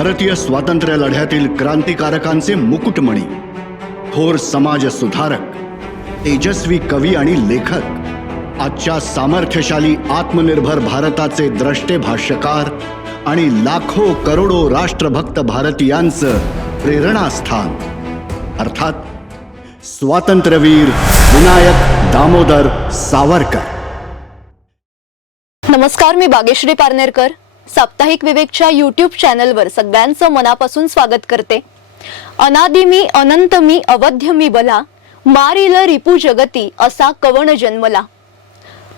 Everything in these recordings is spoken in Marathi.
भारतीय स्वातंत्र्य लढ्यातील क्रांतिकारकांचे मुकुटमणी थोर समाज सुधारक तेजस्वी कवी आणि लेखक आजच्या सामर्थ्यशाली आत्मनिर्भर भारताचे द्रष्टे भाष्यकार आणि लाखो करोडो राष्ट्रभक्त भारतीयांचं प्रेरणास्थान. अर्थात स्वातंत्र्यवीर विनायक दामोदर सावरकर. नमस्कार मी बागेश्री पारनेरकर. साप्ताहिक विवेकच्या युट्यूब चॅनलवर सगळ्यांचं मनापासून स्वागत करते. अनादि मी अनंत मी अवध्य मी बला मारिल रिपू जगती असा कवण जन्मला.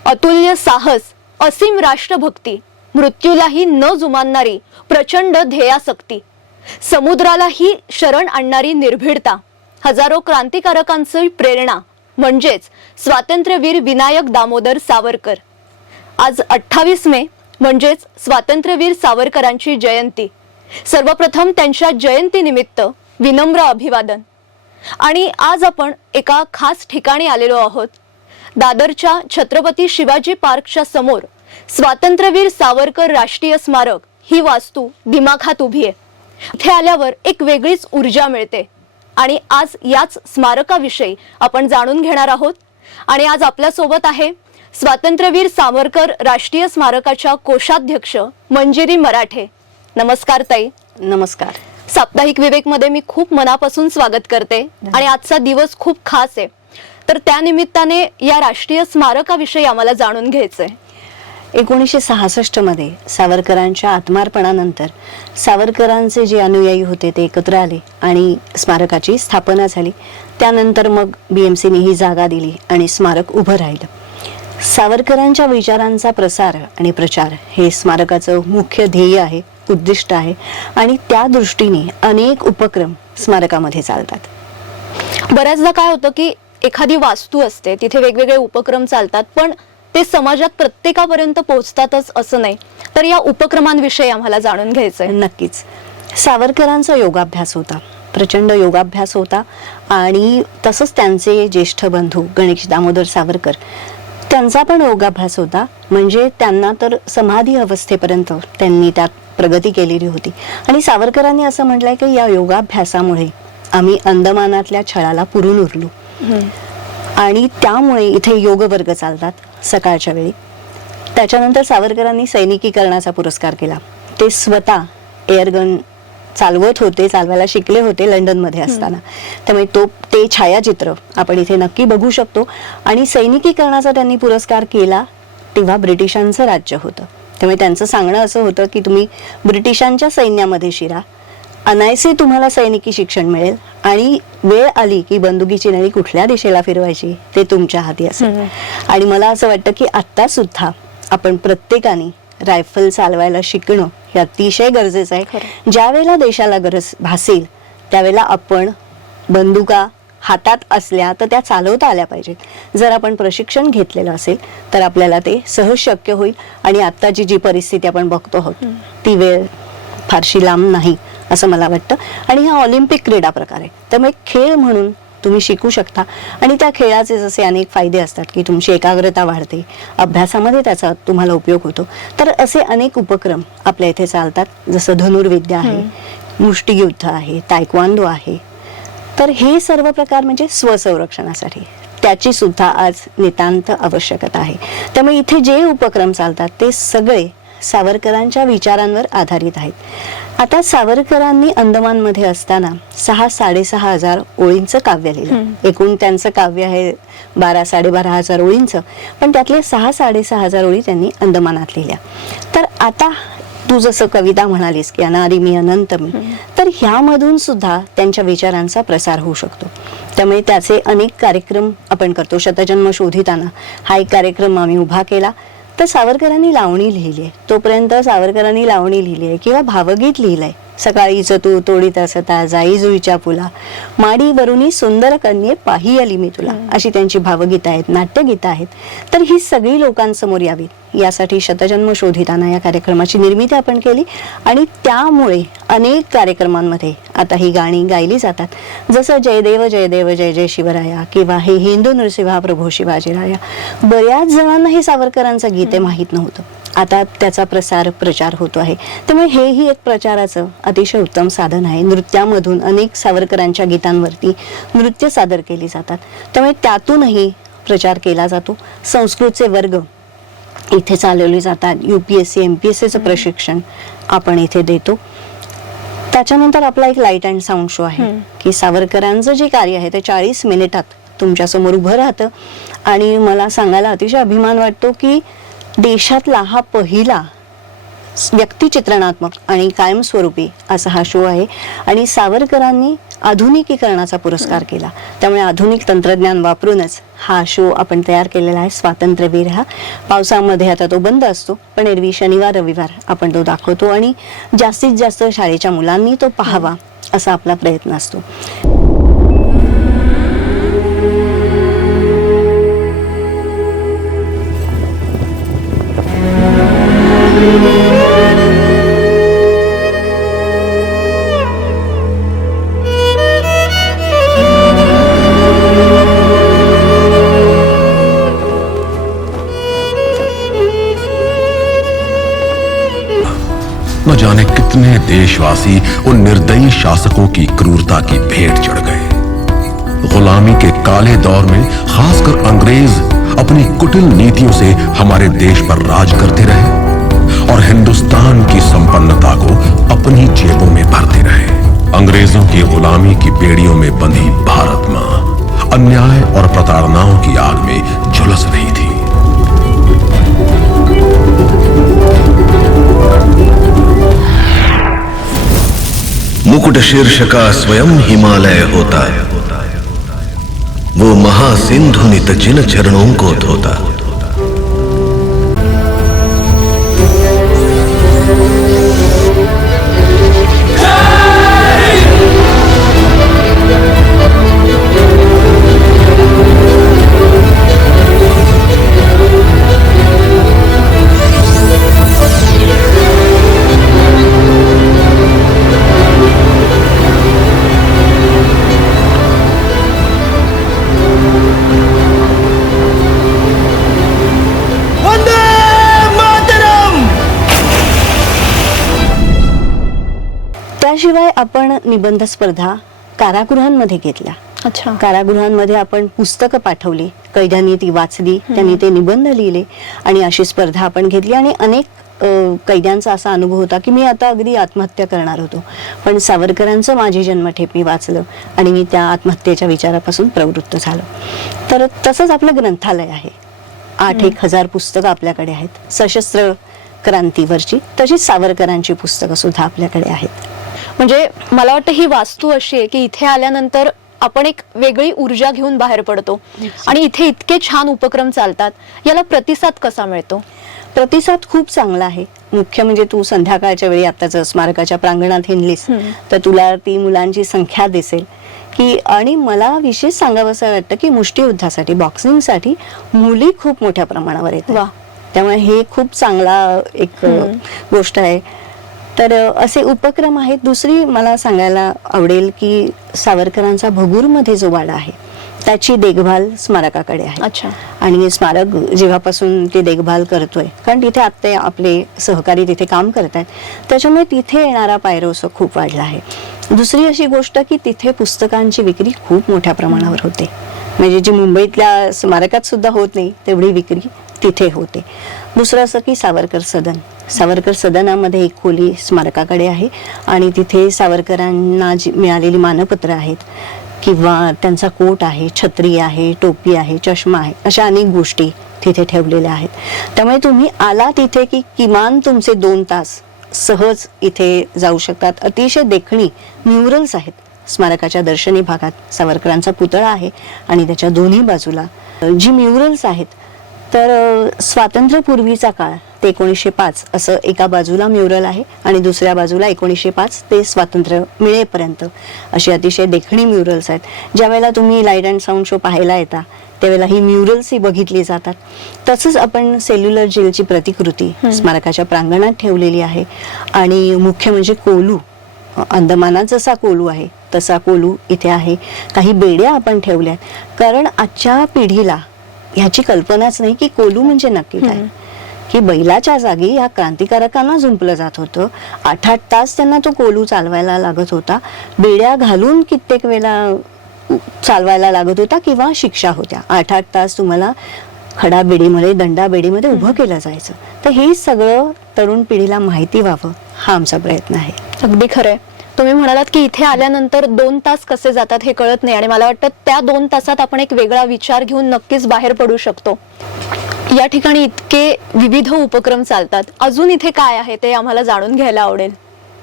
अतुल्य साहस असीम राष्ट्रभक्ती मृत्यूलाही न जुमानणारी प्रचंड ध्येयासक्ती. समुद्रालाही शरण आणणारी निर्भीडता हजारो क्रांतिकारकांची प्रेरणा म्हणजेच स्वातंत्र्यवीर विनायक दामोदर सावरकर. आज अठ्ठावीस मे म्हणजेच स्वातंत्र्यवीर सावरकरांची जयंती. सर्वप्रथम त्यांच्या जयंतीनिमित्त विनम्र अभिवादन. आणि आज आपण एका खास ठिकाणी आलेलो आहोत. दादरच्या छत्रपती शिवाजी पार्कच्या समोर स्वातंत्र्यवीर सावरकर राष्ट्रीय स्मारक ही वास्तू दिमाखात उभी आहे. इथे आल्यावर एक वेगळीच ऊर्जा मिळते. आणि आज याच स्मारकाविषयी आपण जाणून घेणार आहोत. आणि आज आपल्यासोबत आहे स्वातंत्र्यवीर सावरकर राष्ट्रीय स्मारकाच्या कोषाध्यक्ष मंजिरी मराठे. नमस्कार ताई. नमस्कार. साप्ताहिक विवेकमध्ये मी खूप मनापासून स्वागत करते आणि आजचा दिवस खूप खास आहे. तर त्या निमित्ताने या राष्ट्रीय स्मारकाविषयी आम्हाला जाणून घ्यायचंय. एकोणीसशे सहासष्टमध्ये सावरकरांच्या आत्मार्पणानंतर सावरकरांचे जे अनुयायी होते ते एकत्र आले आणि स्मारकाची स्थापना झाली. त्यानंतर मग बी एम सीने ही जागा दिली आणि स्मारक उभं राहिलं. सावरकरांच्या विचारांचा प्रसार आणि प्रचार हे स्मारकाचं मुख्य ध्येय आहे उद्दिष्ट आहे आणि त्या दृष्टीने अनेक उपक्रम स्मारकामध्ये चालतात. बऱ्याचदा काय होतं की एखादी वास्तू असते तिथे वेगवेगळे उपक्रम चालतात पण ते समाजात प्रत्येकापर्यंत पोहोचतातच असं नाही. तर या उपक्रमांविषयी आम्हाला जाणून घ्यायचंय. नक्कीच. सावरकरांचा योगाभ्यास होता प्रचंड योगाभ्यास होता आणि तसंच त्यांचे ज्येष्ठ बंधू गणेश दामोदर सावरकर त्यांचा पण योगाभ्यास होता. म्हणजे त्यांना तर समाधी अवस्थेपर्यंत त्यांनी त्यात प्रगती केलेली होती. आणि सावरकरांनी असं म्हटलंय की या योगाभ्यासामुळे आम्ही अंदमानातल्या छळाला पुरून उरलो. आणि त्यामुळे इथे योग वर्ग चालतात सकाळच्या वेळी. त्याच्यानंतर सावरकरांनी सैनिकीकरणाचा पुरस्कार केला. ते स्वतः एअरगन चालवत होते चालवायला शिकले होते लंडनमध्ये असताना. त्यामुळे तो ते छायाचित्र आपण इथे नक्की बघू शकतो. आणि सैनिकीकरणाचा त्यांनी पुरस्कार केला तेव्हा ब्रिटिशांचं राज्य होतं. त्यामुळे त्यांचं सांगणं असं होतं की तुम्ही ब्रिटिशांच्या सैन्यामध्ये शिरा. अनायसे तुम्हाला सैनिकी शिक्षण मिळेल आणि वेळ आली की बंदुकीची नळी कुठल्या दिशेला फिरवायची ते तुमच्या हाती असेल. आणि मला असं वाटतं की आत्ता सुद्धा आपण प्रत्येकाने रायफल चालवायला शिकणं हे अतिशय गरजेचं आहे. ज्या वेळेला देशाला गरज भासेल त्यावेळेला आपण बंदुका हातात असल्या तर त्या चालवता आल्या पाहिजेत. जर आपण प्रशिक्षण घेतलेलं असेल तर आपल्याला ते सहज शक्य होईल आणि आत्ताची जी परिस्थिती आपण बघतो आहोत ती वेळ फारशी लांब नाही असं मला वाटतं. आणि हा ऑलिम्पिक क्रीडा प्रकार आहे. त्यामुळे खेळ म्हणून तुम्ही शिकू शकता. आणि त्या खेळाचे जसे अनेक फायदे असतात की तुमची एकाग्रता वाढते अभ्यासामध्ये त्याचा तुम्हाला उपयोग होतो. तर असे अनेक उपक्रम आपल्या इथे चालतात. जसं धनुर्विद्या आहे मुष्टियुद्ध आहे तायक्वांदो आहे. तर हे सर्व प्रकार म्हणजे स्वसंरक्षणासाठी. त्याची सुद्धा आज नितांत आवश्यकता आहे. त्यामुळे इथे जे उपक्रम चालतात ते सगळे सावरकरांच्या विचारांवर आधारित आहेत. आता सावरकरांनी अंदमानमध्ये असताना सहा साडेसहा हजार ओळींचं काव्य लिहिलं. एकूण त्यांचं काव्य आहे बारा साडेबारा हजार ओळींचं. पण त्यातले सहा साडेसहा हजार ओळी त्यांनी अंदमानात लिहिल्या. तर आता तू जसं कविता म्हणालीस की अनारी मी अनंत मी तर ह्यामधून सुद्धा त्यांच्या विचारांचा प्रसार होऊ शकतो. त्यामुळे त्याचे अनेक कार्यक्रम आपण करतो. शतजन्म शोधिताना हा एक कार्यक्रम आम्ही उभा केला. तर सावरकरांनी लावणी लिहिली आहे. तोपर्यंत सावरकरांनी लावणी लिहिली आहे किंवा भावगीत लिहिलंय. सकाळीच तू तोडीत असता जाई जुईच्या पुला माडी वरुनी सुंदर कन्ये पाही आली मी तुला. अशी त्यांची भावगीतं आहेत नाट्यगीतं आहेत. तर ही सगळी लोकांसमोर यावीत यासाठी शतजन्म शोधिताना या कार्यक्रमाची निर्मिती आपण केली आणि त्यामुळे अनेक कार्यक्रमांमध्ये आता ही गाणी गायली जातात. जसं जयदेव जयदेव जय जय शिवराया किंवा हे हिंदू नृसिंहा प्रभू शिवाजीराया. बऱ्याच जणांना हे सावरकरांचं गीते माहीत नव्हतं. आता त्याचा प्रसार प्रचार होतो आहे. त्यामुळे हेही एक प्रचाराचं अतिशय उत्तम साधन आहे. नृत्यामधून अनेक सावरकरांच्या गीतांवरती नृत्य सादर केली जातात. त्यामुळे त्यातूनही प्रचार केला जातो. संस्कृतचे वर्ग इथे चालवले जातात. U P S C M P S सीचं प्रशिक्षण आपण इथे देतो. त्याच्यानंतर आपला एक लाइट अँड साऊंड शो आहे. की सावरकरांचं जे कार्य आहे ते चाळीस मिनिटात तुमच्यासमोर उभं राहतं. आणि मला सांगायला अतिशय अभिमान वाटतो की देशातला हा पहिला व्यक्तिचित्रणात्मक आणि कायमस्वरूपी असा हा शो आहे. आणि सावरकरांनी आधुनिकीकरणाचा पुरस्कार केला. त्यामुळे आधुनिक तंत्रज्ञान वापरूनच हा शो आपण तयार केलेला आहे. स्वातंत्र्यवीर हा. पावसामध्ये आता तो बंद असतो. पण एरवी शनिवार रविवार आपण तो दाखवतो. आणि जास्तीत जास्त शाळेच्या मुलांनी तो पाहावा असा आपला प्रयत्न असतो. न जाने कितने देशवासी उन निर्दयी शासकों की क्रूरता की भेंट चढ़ गए। गुलामी के काले दौर में खासकर अंग्रेज़ अपनी कुटिल नीतियों से हमारे देश पर राज करते रहे। और हिंदुस्तान की संपन्नता को अपनी जेबों में भरते रहे। अंग्रेज़ों की गुलामी की बेड़ियों में बंधी भारत माँ। अन्याय और प्रताड़नाओं की आग में झुलस रही थी। मुकुट शीर्ष का स्वयं हिमालय होता। है वो महासिंधु नित जिन चरणों को धोता। त्याशिवाय आपण निबंध स्पर्धा कारागृहांमध्ये घेतल्या. अच्छा. कारागृहांमध्ये आपण पुस्तकं पाठवली. कैद्यांनी ती वाचली त्यांनी ते निबंध लिहिले आणि अशी स्पर्धा आपण घेतली आणि अनेक कैद्यांचा असा अनुभव होता की मी आता अगदी आत्महत्या करणार होतो. पण सावरकरांचं माझी जन्मठेप मी वाचलं आणि मी त्या आत्महत्येच्या विचारापासून प्रवृत्त झालो. तर तसंच आपलं ग्रंथालय आहे. आठ एक हजार पुस्तकं आपल्याकडे आहेत. सशस्त्र क्रांतीवरची तशीच सावरकरांची पुस्तकं सुद्धा आपल्याकडे आहेत. म्हणजे मला वाटतं ही वास्तू अशी आहे की इथे आल्यानंतर आपण एक वेगळी ऊर्जा घेऊन बाहेर पडतो. आणि इथे इतके छान उपक्रम चालतात. याला प्रतिसाद कसा मिळतो? प्रतिसाद खूप चांगला आहे. मुख्य म्हणजे तू संध्याकाळच्या वेळी आताच स्मारकाच्या प्रांगणात हिंडलीस तर तुला ती मुलांची संख्या दिसेल. की आणि मला विशेष सांगावं असं वाटतं की मुष्टियुद्धासाठी बॉक्सिंगसाठी मुली खूप मोठ्या प्रमाणावर येतात. वा. त्यामुळे हे खूप चांगला एक गोष्ट आहे. तर असे उपक्रम आहेत. दुसरी मला सांगायला आवडेल की सावरकरांचा भगूरमध्ये जो वाडा आहे त्याची देखभाल स्मारकाकडे आहे. अच्छा. आणि स्मारक जेव्हापासून ते देखभाल करतोय कारण तिथे आत्ता आपले सहकारी तिथे काम करत आहेत त्याच्यामुळे तिथे येणारा पायरोस खूप वाढला आहे. दुसरी अशी गोष्ट की तिथे पुस्तकांची विक्री खूप मोठ्या प्रमाणावर होते. म्हणजे जी मुंबईतल्या स्मारकात सुद्धा होत नाही तेवढी विक्री तिथे होते. दुसरं असं की सावरकर सदन. सावरकर सदनामध्ये एक खोली स्मारकाकडे आहे आणि तिथे सावरकरांना जी मिळालेली मानपत्र आहेत किंवा त्यांचा कोट आहे छत्री आहे टोपी आहे चष्मा आहे अशा अनेक गोष्टी तिथे ठेवलेल्या आहेत. त्यामुळे तुम्ही आला तिथे की किमान तुमचे दोन तास सहज इथे जाऊ शकतात. अतिशय देखणी म्युरल्स आहेत. स्मारकाच्या दर्शनी भागात सावरकरांचा पुतळा आहे आणि त्याच्या दोन्ही बाजूला जी म्युरल्स आहेत तर स्वातंत्र्यपूर्वीचा काळ ते एकोणीसशे पाच असं एका बाजूला म्युरल आहे आणि दुसऱ्या बाजूला एकोणीसशे पाच ते स्वातंत्र्य मिळेपर्यंत. अशी अतिशय देखणी म्युरल्स आहेत. ज्या वेळेला तुम्ही लाइट अँड साऊंड शो पाहायला येता त्यावेळेला ही म्युरल्स ही बघितली जातात. तसंच आपण सेल्युलर जेलची प्रतिकृती स्मारकाच्या प्रांगणात ठेवलेली आहे. आणि मुख्य म्हणजे कोलू. अंदमानात जसा कोलू आहे तसा कोलू इथे आहे. काही बेड्या आपण ठेवल्यात. कारण आजच्या पिढीला ह्याची कल्पनाच नाही की कोलू म्हणजे नक्की काय की बैलाच्या जागी या क्रांतिकारकांना झुंपलं जात होतं. आठ आठ तास त्यांना तो कोलू चालवायला लागत होता. बेड्या घालून कित्येक वेळा चालवायला लागत होता किंवा शिक्षा होत्या. आठ आठ तास तुम्हाला खडा बेडीमध्ये दंडा बेडीमध्ये उभं केलं जायचं. तर हे सगळं तरुण पिढीला माहिती व्हावं हा आमचा प्रयत्न आहे. अगदी खरंय. तुम्ही म्हणालात की इथे आल्यानंतर दोन तास कसे जातात हे कळत नाही आणि मला वाटतं त्या दोन तासात आपण एक वेगळा विचार घेऊन नक्कीच बाहेर पडू शकतो. या ठिकाणी इतके विविध उपक्रम चालतात. अजून इथे काय आहे ते आम्हाला जाणून घ्यायला आवडेल?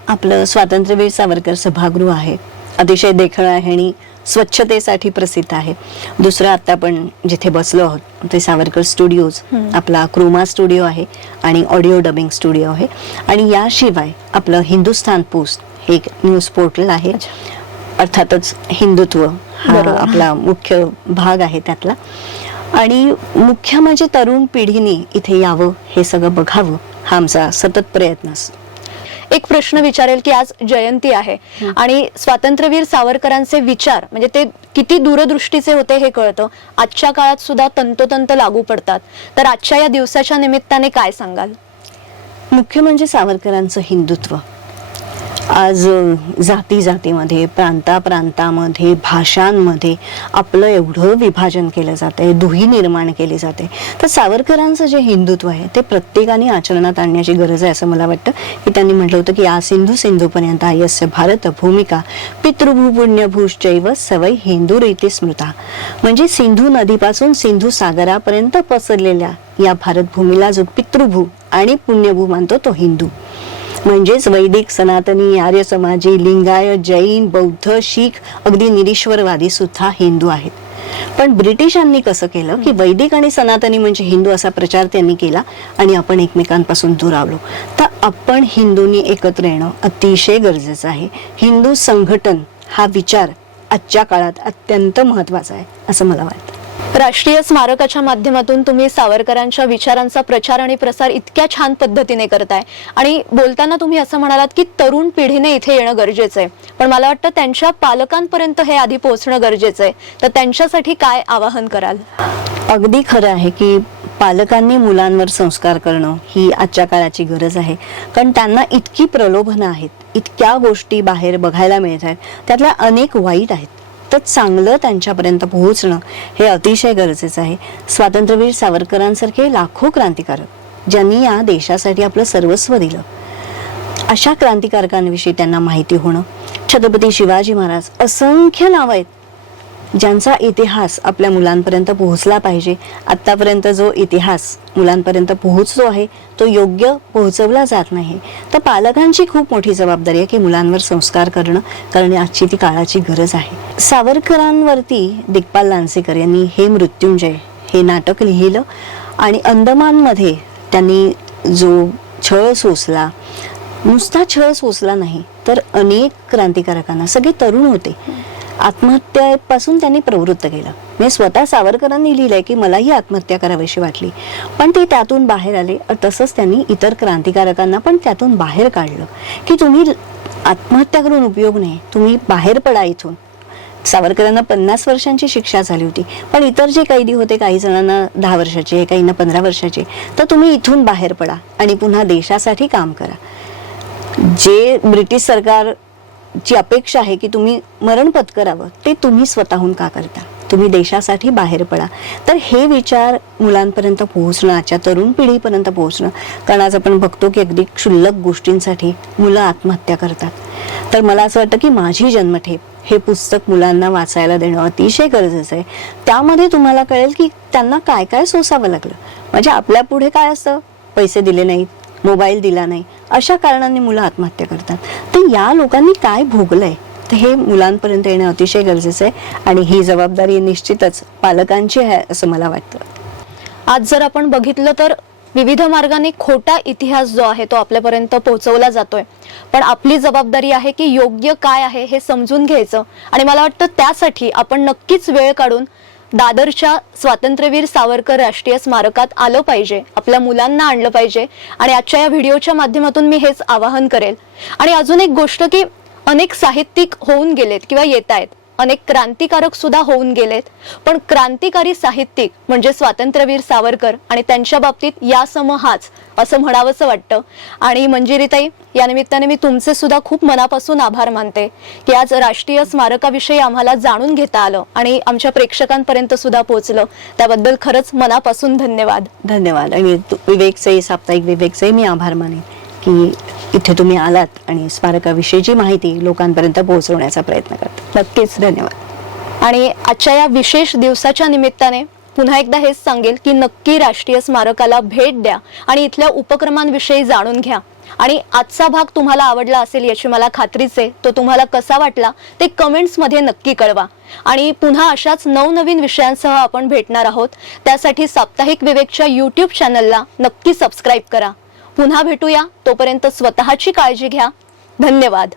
आपलं स्वातंत्र्यवीर सावरकर सभागृह आहे. अतिशय देखणं आहे आणि स्वच्छतेसाठी प्रसिद्ध आहे. दुसरं आता आपण जिथे बसलो आहोत ते सावरकर स्टुडिओज. आपला क्रोमा स्टुडिओ आहे आणि ऑडिओ डबिंग स्टुडिओ आहे. आणि याशिवाय आपलं हिंदुस्थान पोस्ट हे एक न्यूज पोर्टल आहे. अर्थातच हिंदुत्व हा. आपला मुख्य भाग आहे त्यातला. आणि मुख्य म्हणजे तरुण पिढीने इथे यावं हे सगळं बघावं हा आमचा सतत प्रयत्न असतो एक प्रश्न विचारेल की आज जयंती आहे आणि स्वातंत्र्यवीर सावरकरांचे विचार म्हणजे ते किती दूरदृष्टीचे होते हे कळतं. आजच्या काळात सुद्धा तंतोतंत लागू पडतात. तर आजच्या या दिवसाच्या निमित्ताने काय सांगाल? मुख्य म्हणजे सावरकरांचं हिंदुत्व. आज जाती जातीमध्ये प्रांता प्रांतामध्ये भाषांमध्ये आपलं एवढं विभाजन केलं जातंय दुही निर्माण केली जाते. तर सावरकरांचं जे हिंदुत्व आहे ते प्रत्येकाने आचरणात आणण्याची गरज आहे असं मला वाटतं. की त्यांनी म्हटलं होतं की या सिंधू सिंधूपर्यंत आयस्य भारत भूमिका पितृभू पुण्यभूश्चैव सवय हिंदू रीती स्मृता. म्हणजे सिंधू नदीपासून सिंधू सागरापर्यंत पसरलेल्या या भारतभूमीला जो पितृभू आणि पुण्यभू मानतो तो हिंदू. म्हणजेच वैदिक सनातनी आर्य समाजी लिंगायत जैन बौद्ध शीख अगदी निरीश्वरवादी सुद्धा हिंदू आहेत. पण ब्रिटिशांनी कसं केलं की वैदिक आणि सनातनी म्हणजे हिंदू असा प्रचार त्यांनी केला आणि आपण एकमेकांपासून दुरावलो. तर आपण हिंदूंनी एकत्र येणं अतिशय गरजेचं आहे. हिंदू संघटन हा विचार आजच्या काळात अत्यंत महत्त्वाचा आहे असं मला वाटतं. राष्ट्रीय स्मारकाच्या माध्यमातून तुम्ही सावरकरांच्या विचारांचा प्रचार आणि प्रसार इतक्या छान पद्धतीने करताय. आणि बोलताना तुम्ही असं म्हणालात की तरुण पिढीने इथे येणं गरजेचं आहे पण मला वाटतं त्यांच्या पालकांपर्यंत हे आधी पोहोचणं गरजेचं आहे तर त्यांच्यासाठी काय आवाहन कराल? अगदी खरं आहे की पालकांनी मुलांवर संस्कार करणं ही आजच्या काळाची गरज आहे. कारण त्यांना इतकी प्रलोभनं आहेत. इतक्या गोष्टी बाहेर बघायला मिळत आहेत. त्यातल्या अनेक वाईट आहेत. तर चांगलं त्यांच्यापर्यंत पोहोचणं हे अतिशय गरजेचं आहे. स्वातंत्र्यवीर सावरकरांसारखे लाखो क्रांतिकारक ज्यांनी या देशासाठी आपलं सर्वस्व दिलं. अशा क्रांतिकारकांविषयी त्यांना माहिती होणं छत्रपती शिवाजी महाराज असंख्य नावं आहेत. ज्यांचा इतिहास आपल्या मुलांपर्यंत पोहोचला पाहिजे आत्तापर्यंत जो इतिहास मुलांपर्यंत पोहोचतो आहे तो योग्य पोहोचवला जात नाही. तर पालकांची खूप मोठी जबाबदारी आहे की मुलांवर संस्कार करणं कारण आजची ती काळाची गरज आहे. सावरकरांवरती दिग्पाल लांसेकर यांनी हे मृत्युंजय हे नाटक लिहिलं आणि अंदमानमध्ये त्यांनी जो छळ सोसला नुसता छळ सोसला नाही तर अनेक क्रांतिकारकांना सगळे तरुण होते. आत्महत्येपासून त्यांनी प्रवृत्त केलं. मी स्वतः सावरकरांनी लिहिलंय की मलाही आत्महत्या करावीशी वाटली. पण ते त्यातून बाहेर आले. तसंच त्यांनी इतर क्रांतिकारकांना पण त्यातून बाहेर काढलं. की तुम्ही आत्महत्या करून उपयोग नाही. तुम्ही बाहेर पडा इथून. सावरकरांना पन्नास वर्षांची शिक्षा झाली होती. पण इतर जे कैदी होते काही जणांना दहा वर्षाचे काहींना पंधरा वर्षाचे तर तुम्ही इथून बाहेर पडा आणि पुन्हा देशासाठी काम करा. जे ब्रिटिश सरकार जी अपेक्षा आहे की तुम्ही मरण पत्करावं ते तुम्ही स्वतःहून का करता? तुम्ही देशासाठी बाहेर पडा. तर हे विचार मुलांपर्यंत पोहोचणं आजच्या तरुण पिढीपर्यंत पोहोचणं. कारण आज आपण बघतो की अगदी क्षुल्लक गोष्टींसाठी मुलं आत्महत्या करतात. तर मला असं वाटतं की माझी जन्मठेप हे पुस्तक मुलांना वाचायला देणं अतिशय गरजेचं आहे. त्यामध्ये तुम्हाला कळेल की त्यांना काय काय सोसावं लागलं. म्हणजे आपल्या पुढे काय असतं? पैसे दिले नाहीत. मोबाईल दिला नाही. अशा कारणांनी मुलं आत्महत्या करतात. तर या लोकांनी काय भोगलंय? तर हे मुलांपर्यंत येणं अतिशय गरजेचं आहे आणि ही जबाबदारी निश्चितच पालकांची आहे असं मला वाटतं. आज जर आपण बघितलं तर विविध मार्गाने खोटा इतिहास जो आहे तो आपल्यापर्यंत पोहोचवला जातोय. पण आपली जबाबदारी आहे की योग्य काय आहे हे समजून घ्यायचं. आणि मला वाटतं त्यासाठी आपण नक्कीच वेळ काढून दादरच्या स्वातंत्र्यवीर सावरकर राष्ट्रीय स्मारकात आलं पाहिजे आपल्या मुलांना आणलं पाहिजे आणि आजच्या या व्हिडिओच्या माध्यमातून मी हेच आवाहन करेल. आणि अजून एक गोष्ट की अनेक साहित्यिक होऊन गेलेत किंवा येत आहेत अनेक क्रांतिकारक सुद्धा होऊन गेलेत. पण क्रांतिकारी साहित्यिक म्हणजे स्वातंत्र्यवीर सावरकर आणि त्यांच्या बाबतीत या सम हाच असं म्हणावंसं वाटतं. आणि मंजिरीताई या निमित्ताने मी तुमचे सुद्धा खूप मनापासून आभार मानते की आज राष्ट्रीय स्मारकाविषयी आम्हाला जाणून घेता आलं आणि आमच्या प्रेक्षकांपर्यंत सुद्धा पोहोचलं. त्याबद्दल खरंच मनापासून धन्यवाद. धन्यवाद. आणि तु- साप्ताहिक विवेकचे मी आभार मानेन की इथे तुम्ही आलात आणि स्मारकाविषयीची माहिती लोकांपर्यंत पोहोचवण्याचा प्रयत्न करता नक्कीच धन्यवाद. आणि आजच्या या विशेष दिवसाच्या निमित्ताने पुन्हा एकदा हेच सांगेल की नक्की राष्ट्रीय स्मारकाला भेट द्या आणि इथल्या उपक्रमांविषयी जाणून घ्या. आणि आजचा भाग तुम्हाला आवडला असेल याची मला खात्रीच आहे. तो तुम्हाला कसा वाटला ते कमेंट्समध्ये नक्की कळवा. आणि पुन्हा अशाच नवनवीन विषयांसह आपण भेटणार आहोत. त्यासाठी साप्ताहिक विवेकच्या यूट्यूब चॅनलला नक्की सबस्क्राईब करा. पुन्हा भेटूया. तोपर्यंत स्वतःची काळजी घ्या. धन्यवाद.